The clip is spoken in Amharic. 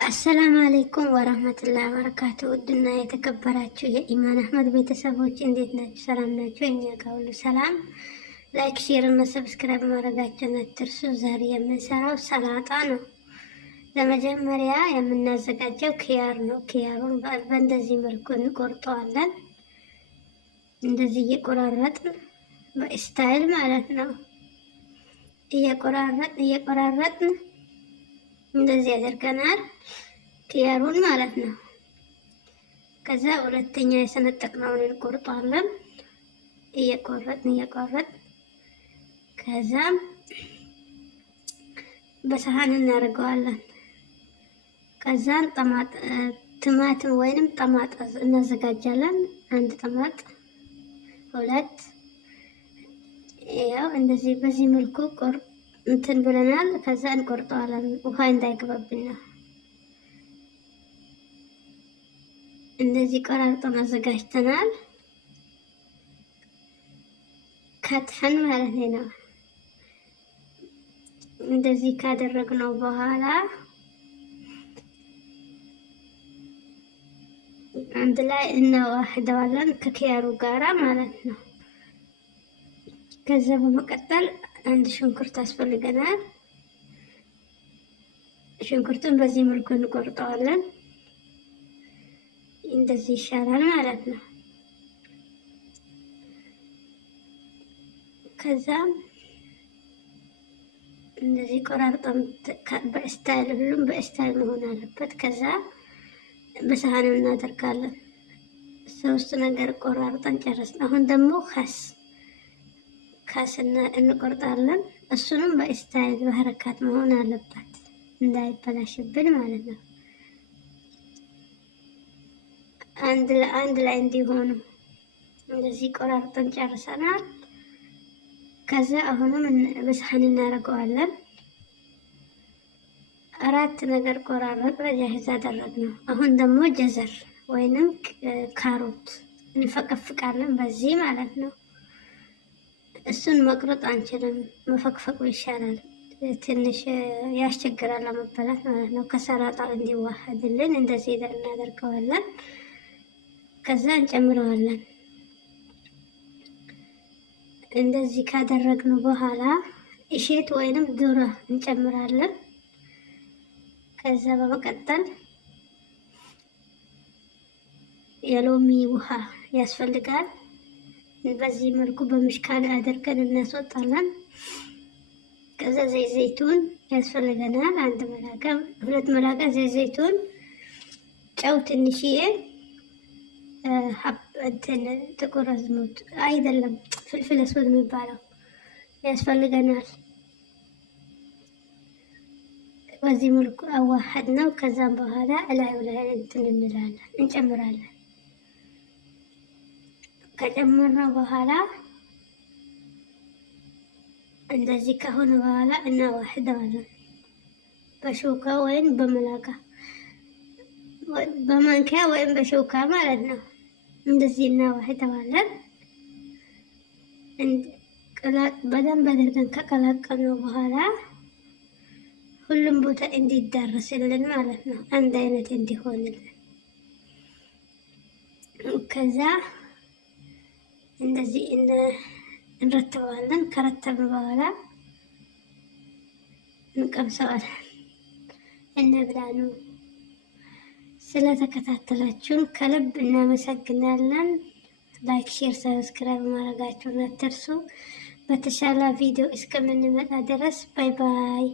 አሰላሙ አለይኩም ወራህመቱላሂ ወበረካቱ። ውድና የተከበራችሁ የኢማን አህመድ ቤተሰቦች እንዴት ናችሁ? ሰላም ናችሁ? እኛ ጋር ሁሉ ሰላም። ላይክ፣ ሼር እና ሰብስክራይብ ማድረጋችሁን አትርሱ። ዛሬ የምንሰራው ሰላጣ ነው። ለመጀመሪያ የምናዘጋጀው ኪያር ነው። ኪያሩን በእንደዚህ መልኩ እንቆርጠዋለን። እንደዚህ እየቆራረጥን በስታይል ማለት ነው። እየቆራረጥን እንደዚህ ያደርገናል ኪያሩን ማለት ነው። ከዛ ሁለተኛ የሰነጠቅነውን እንቆርጣለን። እየቆረጥን ከዛ በሰሃን እናደርገዋለን። ከዛን ቲማቲም ወይንም ጠማጥ እናዘጋጃለን። አንድ ጠማጥ፣ ሁለት ያው እንደዚህ በዚህ መልኩ እንትን ብለናል። ከዛ እንቆርጠዋለን ውሃ እንዳይገባብን ነው። እንደዚህ ቆራርጠን አዘጋጅተናል። ከትፈን ማለት ነው። እንደዚህ ካደረግነው በኋላ አንድ ላይ እናዋህደዋለን ከኪያሩ ጋራ ማለት ነው። ከዛ በመቀጠል አንድ ሽንኩርት ያስፈልገናል። ሽንኩርቱን በዚህ መልኩ እንቆርጠዋለን። እንደዚህ ይሻላል ማለት ነው። ከዛ እንደዚህ ቆራርጠን በስታይል ሁሉም በስታይል መሆን አለበት። ከዛ በሰሃን እናደርጋለን። ሶስት ነገር ቆራርጠን ጨረስን። አሁን ደግሞ ካስና እንቆርጣለን። እሱንም በስታይል በሐረካት መሆን አለበት እንዳይበላሽብን ማለት ነው። አንድ ላይ እንዲሆኑ እንደዚህ ቆራርጠን ጨርሰናል። ከዛ አሁንም በሰሃን እናደርገዋለን። አራት ነገር ቆራረጥ ጃሂዝ አደረግነው። አሁን ደግሞ ጀዘር ወይንም ካሮት እንፈቀፍቃለን በዚህ ማለት ነው። እሱን መቅረጥ አንችልም፣ መፈቅፈቁ ይሻላል። ትንሽ ያስቸግራል ለመበላት ማለት ነው። ከሰላጣ እንዲዋሃድልን እንደዚህ እናደርገዋለን። ከዛ እንጨምረዋለን። እንደዚህ ካደረግነው በኋላ እሼት ወይንም ዱራ እንጨምራለን። ከዛ በመቀጠል የሎሚ ውሃ ያስፈልጋል። በዚህ መልኩ በምሽካል አድርገን እናስወጣለን። ከዛ ዘይቱን ያስፈልገናል። አንድ መላጋ፣ ሁለት መላጋ ዘይቱን፣ ጨው ትንሽዬ፣ እንትን ጥቁር አዝሙድ አይደለም ፍልፍል አስወድ የሚባለው ያስፈልገናል። በዚህ መልኩ አዋሃድ ነው። ከዛም በኋላ እላዩ ላይ እንትን እንላለን እንጨምራለን። ከጨመርነው በኋላ እንደዚህ ከሆነ በኋላ እናዋህደዋለን በሾካ ወይም በመላጋ በማንኪያ ወይም በሾካ ማለት ነው። እንደዚህ እናዋህደዋለን። በደንብ አድርገን ከቀላቀልነው በኋላ ሁሉም ቦታ እንዲዳረስልን ማለት ነው፣ አንድ አይነት እንዲሆንልን። ከዛ እንደዚህ እንረትበዋለን። ከረተብን በኋላ እንቀምሰዋለን። እንብላኑ። ስለተከታተላችሁን ከልብ እናመሰግናለን። ላይክ፣ ሼር፣ ሰብስክራይብ ማድረጋችሁን አትርሱ። በተሻለ ቪዲዮ እስከምንመጣ ድረስ ባይ ባይ።